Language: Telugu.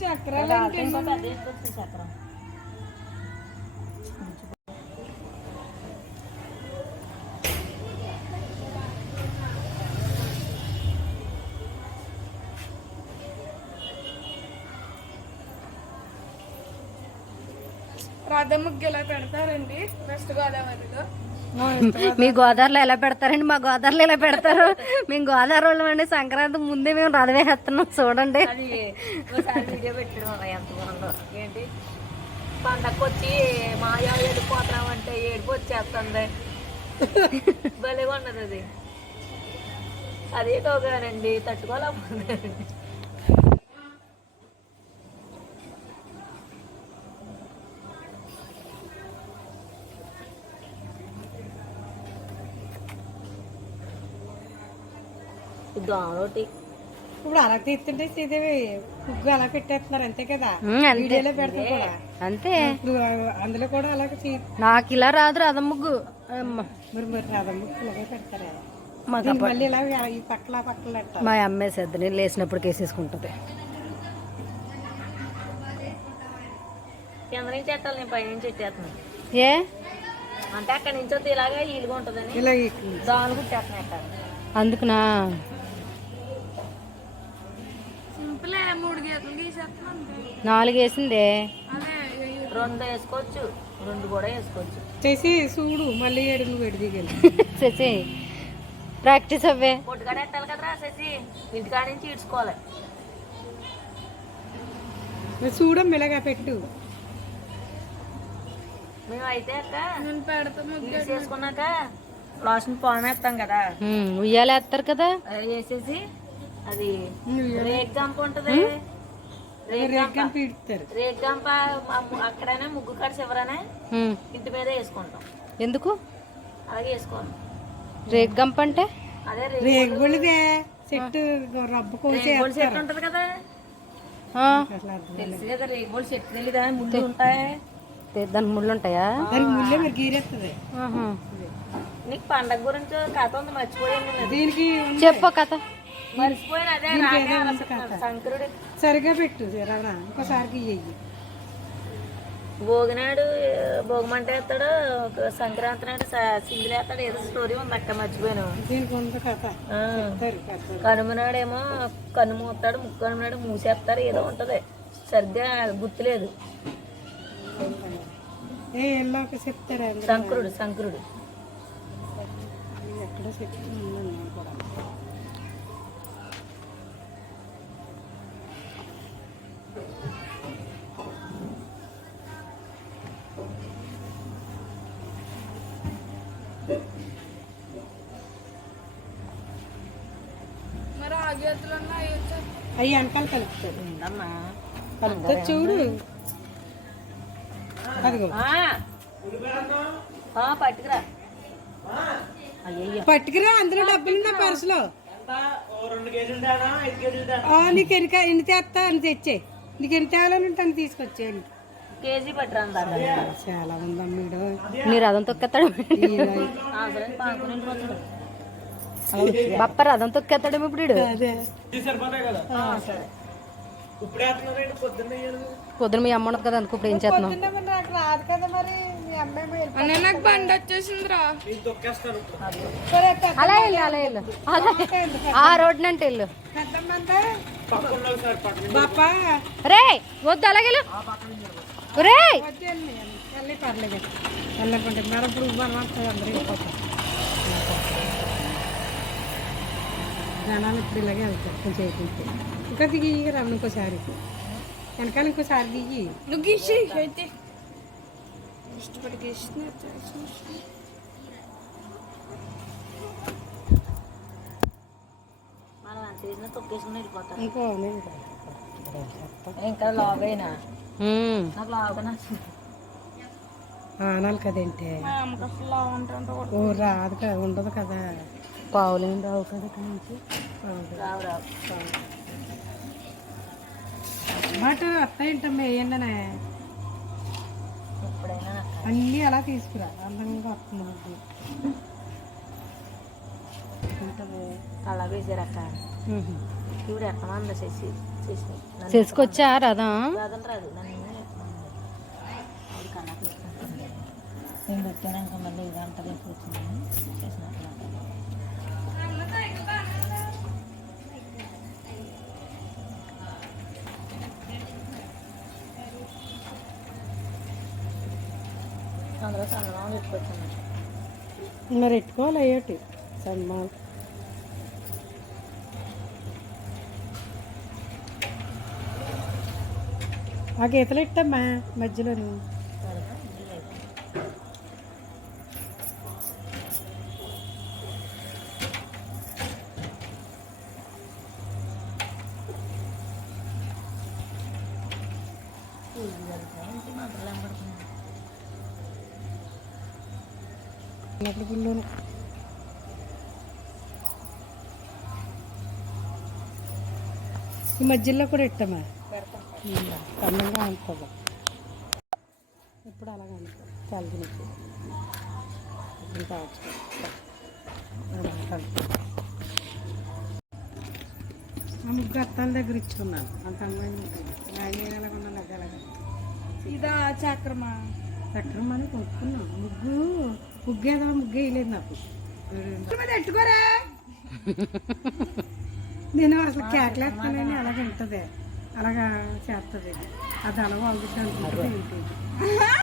చక్రాలు చక్రం రథం ముగ్గు ఎలా పెడతారండి వెస్ట్ గోదావరిలో? మీ గోదావరిలో ఎలా పెడతారండి? మా గోదావరిలో ఎలా పెడతారు? మేము గోదావరి వాళ్ళం అండి. సంక్రాంతి ముందే మేము రథం వేస్తున్నాం చూడండి. అది ఒకసారి వీడియో పెట్టడం ఎంత బాగుందో. ఏంటి పండగకి వచ్చి మాయా ఏడిపోతున్నామంటే ఏడుపు వచ్చేస్తుంది. భలేగా ఉన్నది అది. అదేటోగానండి తట్టుకోలేకపోతుందండి. దోమలోటి ఇప్పుడు అలా తీస్తుంటే శ్రీదేవి ముగ్గు అలా పెట్టేస్తున్నారు అంతే కదా, వీడియోలో పెడతారు కూడా అంతే. ఇప్పుడు అందులో కూడా అలాగే నాకు ఇలా రాదు రథం ముగ్గు. మరి మరి రథం ముగ్గు ఇలాగే పెడతారా? మాకు మళ్ళీ ఇలా ఈ పక్కల పక్కల పెట్టాలి. మా అమ్మాయి సర్ది నేను లేచినప్పుడు కేసేసుకుంటుంది. కింద నుంచి ఎట్టాలి, నేను పై నుంచి ఎట్టేస్తున్నాను. ఏ అంటే అక్కడి నుంచి వస్తే ఇలాగా ఈలుగా ఉంటుందని ఇలా దాని కుట్టేస్తున్నాను ఎట్టాలి. అందుకునా సింపుల్ 3 గీతలు గీసేస్తున్నాం. 4 వేసిందే. అదే 2 వేసుకోవచ్చు, 2 కూడా వేసుకోవచ్చు. చేసి చూడు మళ్ళీ ఏడు నువ్వు ఎడు దిగాలి. చేసి ప్రాక్టీస్ అవ్వే. పొట్టుకాడ ఎట్టాలి కదరా చేసి ఇంటికాడ నుంచి ఈడ్చుకోవాలి. చూడమ్మ ఇలాగా పెట్టు. మేము అయితే అక్క నేను పెడతాము. వేసుకున్నాక లాస్ట్ పాన్ వేస్తాం కదా, ఉయ్యాలేస్తారు కదా, అది వేసేసి అది రేక్ గంప ఉంటది. రేక్ గంప అక్కడనే ముగ్గు కాడ చివరనే ఇంటి మీద వేసుకుంటాం. ఎందుకు అలాగే వేసుకోవాలి. రేగ్ గంప అంటే అదే రేగుబడిదే చెట్టు రబ్బ రేగుబోల్ చెట్టు ఉంటది కదా, తెలుసు కదా రేగుబోల్ చెట్టు తెలీదా? ముళ్ళు ఉంటాయి, దానికి ముళ్ళు ఉంటాయా? ముళ్ళే మరి గీరేస్తుంది. నీకు పండగ గురించి కథ ఉంది, మర్చిపోయింది. దీనికి చెప్పు కథ. మర్చిపోయిన అదే శంకరుడు సరిగా పెట్టు రవణ, ఇంకోసారి గీయ్యి. భోగినాడు భోగమంట వేస్తాడు, సంక్రాంతి నాడు సింగిల్ వేస్తాడు. ఏదో స్టోరీ ఉంది అక్క, మర్చిపోయాను. దీనికి ఉంది కథ. కనుమ నాడేమో కన్ను మూస్తాడు, ముక్కనుమ నాడు మూసేస్తారు. ఏదో ఉంటది, సరిగ్గా గుర్తులేదు. చెప్తారా? శంకరుడు శంకరుడు ఎక్కడ చెప్తాను కూడా. మరి ఆ గీతలు అవి వెనకాల కలుపుతాడు. ఉందమ్మా, కలుపుతా చూడు. అదిగో పట్టుకురా. అయ్యయ్యో పట్టుకురా, అందులో డబ్బులు నా పర్సులో. నీకు ఎన్ని తెస్తా అని తెచ్చే, నీకు ఎన్ని తేవాలని ఉంటే అని తీసుకొచ్చేయండి. కేజీ పట్టురా. చాలా ఉందా మీరు? నీ రథం తొక్కేస్తాడు బప్ప, రథం తొక్కేస్తాడేమో ఇప్పుడు వీడు. అదే పొద్దున మీ అమ్మ ఉండదు కదా, అందుకు ఇప్పుడు ఏం చేస్తున్నావు? నాకు రాదు కదా మరి, మీ అమ్మాయి అన్న నాకు బండి వచ్చేసిందిరా. అలా వెళ్ళు, అలా వెళ్ళు, ఆ రోడ్డు అంటే వెళ్ళు. బాపా రే వద్దు, అలాగే రే. వెళ్ళి పర్లేదు, వెళ్ళకుంటే మరి ఇప్పుడు వస్తుంది, అందరూ వెళ్ళిపోతాం. జనాలు ఇప్పుడు ఇలాగే వెళ్తారు కొంచెం అయిపోతే. ఇంకా దిగి రమ్మ ఇంకోసారి వెనకాల ఇంకోసారి దిగి. నువ్వు గీసి అయితే ఇష్టపడి గీసిన మనం అంత చేసినా తొక్కేసుకుని వెళ్ళిపోతాం. ఇంకో ఇంకా లాగ్ అయినా నాకు లాగా నచ్చింది. ఆనాలి కదేంటే ఓ రాదు కదా, ఉండదు కదా. పావులేం రావు కదా ఇక్కడ నుంచి. రావు రావు బట్ అత్తాయింటమ్మా ఏంటనే ఎప్పుడైనా అన్నీ అలా తీసుకురా, అందంగా వస్తుంది. అలా వేసారక్క ఇప్పుడు ఎక్కడ చేసి చేసినాయి నన్ను చేసుకొచ్చా రాదా రాదని రాదు నన్ను ఆవిడ కన్నాక తీసుకుంటుంది నేను పెట్టాక మళ్ళీ గంట రేపు వచ్చిందని చేసినట్టు అందులో సన్నమామలు పెట్టుకొచ్చాను మరి ఎట్టుకోవాలి అయ్యోటి సన్మాన్ ఆ గీతలు ఇట్టమ్మా మధ్యలోని అప్పుడు పుల్లోనే ఈ మధ్యలో కూడా ఇట్టమ్మా అందంగా ఉంటుంది ఎప్పుడు అలాగే ఉంటుంది కలిగినప్పుడు ఇప్పుడు కావచ్చు ఆ ముగ్గు అత్తాల దగ్గర ఇచ్చుకున్నాను అంత అందమైన ముగ్గు ఆయన ఎలాగ ఉన్నాను అది అలాగా ఇదా చక్రమా చక్రం అని కొనుక్కున్నాం ముగ్గు ఏదో ముగ్గు వేయలేదు నాకు ఎట్టుకోరా నేను అసలు కేకలేస్తానని అలాగ ఉంటుంది అలాగా చేస్తుంది అది అలా వాళ్ళు అనుకుంటుంది